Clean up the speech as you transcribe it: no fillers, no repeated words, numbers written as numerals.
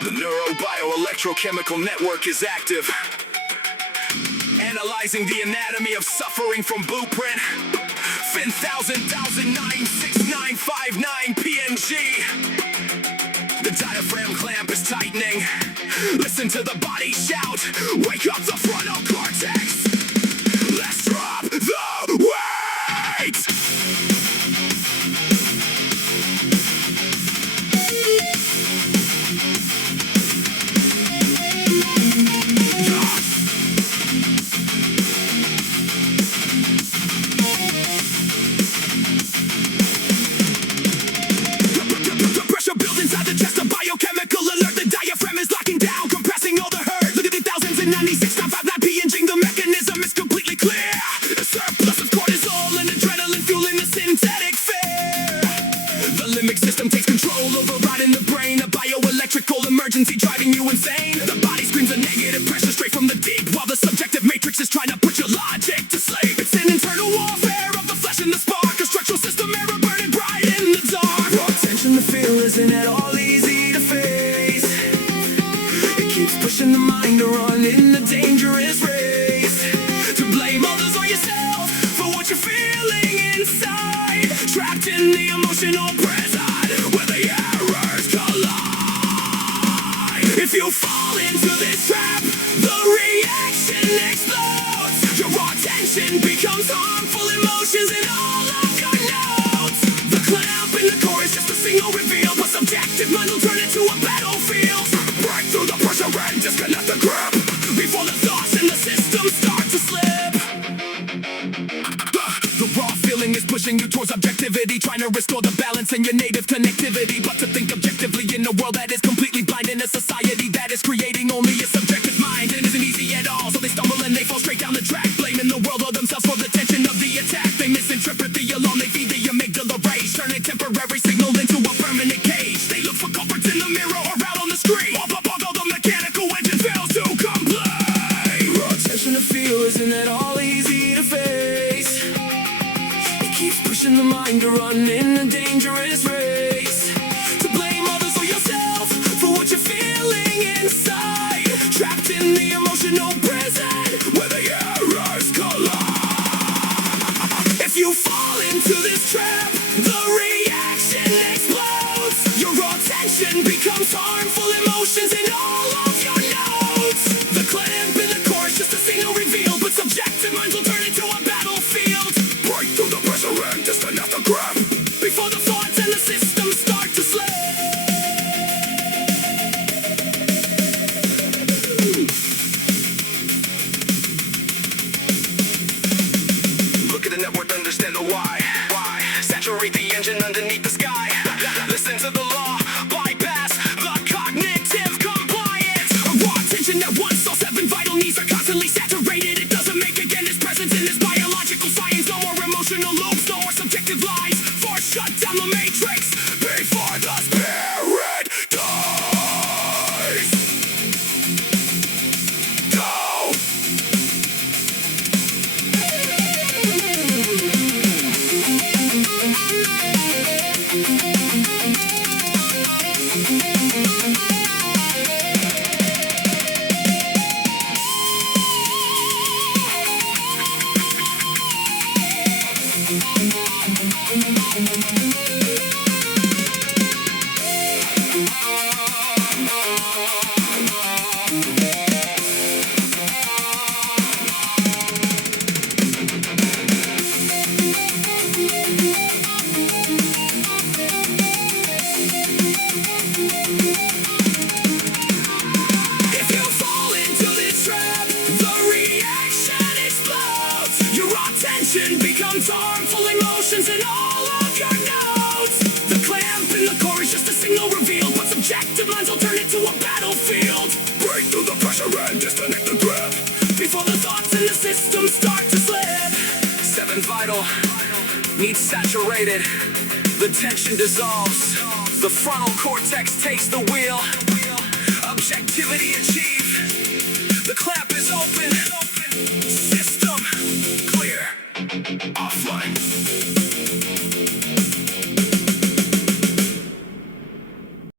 The neurobioelectrochemical network is active, analyzing the anatomy of suffering from blueprint. Fin 1000,96959 PNG. The diaphragm clamp is tightening. Listen to the body shout. Wake up the frontal cortex. Let's drop the weight. The pressure builds inside the chest, a biochemical alert. The diaphragm is locking down, compressing all the hurt. Look at the 1096.59 PNG. The mechanism is completely clear. A surplus of cortisol and adrenaline fueling the synthetic fear. The limbic system takes control, overriding the brain. A bioelectrical emergency driving you insane. The body screams a negative pressure straight from the deep, while the subjective matrix is trying to put your logic to sleep. It's an internal warfare of the flesh and the spark. A structural system error burning bright in the dark. Raw tension to feel isn't at all easy to face. It keeps pushing the mind to run in the dangerous race. To blame others or yourself for what you're feeling inside. Trapped in the emotional prison where the errors collide. If you fall into this trap, the reaction explodes. Your raw tension becomes harmful emotions in all of your notes. The clamp in the core is just a single reveal, but subjective mind will turn into a battlefield. Break through the pressure and disconnect the grip before the thoughts in the system start to slip. The raw feeling is pushing you towards objectivity, trying to restore the balance in your native connectivity. But to think objectively in a world that is completely blind, in a society that is creating only a subjective mind, it isn't easy at all. So they stumble and they fall straight down the track, blaming the world or themselves for the tension of the attack. They misinterpret the alarm, they feed the amygdala rage, turning temporary signal into a permanent cage. They look for culprits in the mirror or out on the screen, although the mechanical engine fails to complain. Raw tension to feel isn't at all easy to face. It keeps pushing the mind to run in a dangerous race. To blame others or yourself for what you're feeling inside. Trapped in the emotional prison where the errors collide. If you fall into this trap, the reaction explodes. Your raw tension becomes harmful emotions in all of your notes. The clamp in the core is just a signal reveal, but subjective minds will turn into a battlefield. Break through the pressure and disconnect the grip before the thoughts and the system start to slip. Look at the network, understand the why. Saturate the engine underneath the sky. Listen to the law, bypass the cognitive compliance. A raw tension that once saw 7 vital needs are constantly saturated. It doesn't make again its presence in this biological science. No more emotional loops, no more subjective lies. Force shut down the matrix before the spirit dies. Go! If you fall into this trap, the reaction explodes. Your raw tension becomes harmful emotions in all of your notes. The clamp in the core is just a signal reveal, but subjective minds will turn into a battlefield. Break through the pressure and disconnect the grip before the thoughts in the system start to slip. 7 vital needs saturated. The tension dissolves. The frontal cortex takes the wheel. Objectivity achieved. The clamp is open. System clear. Offline.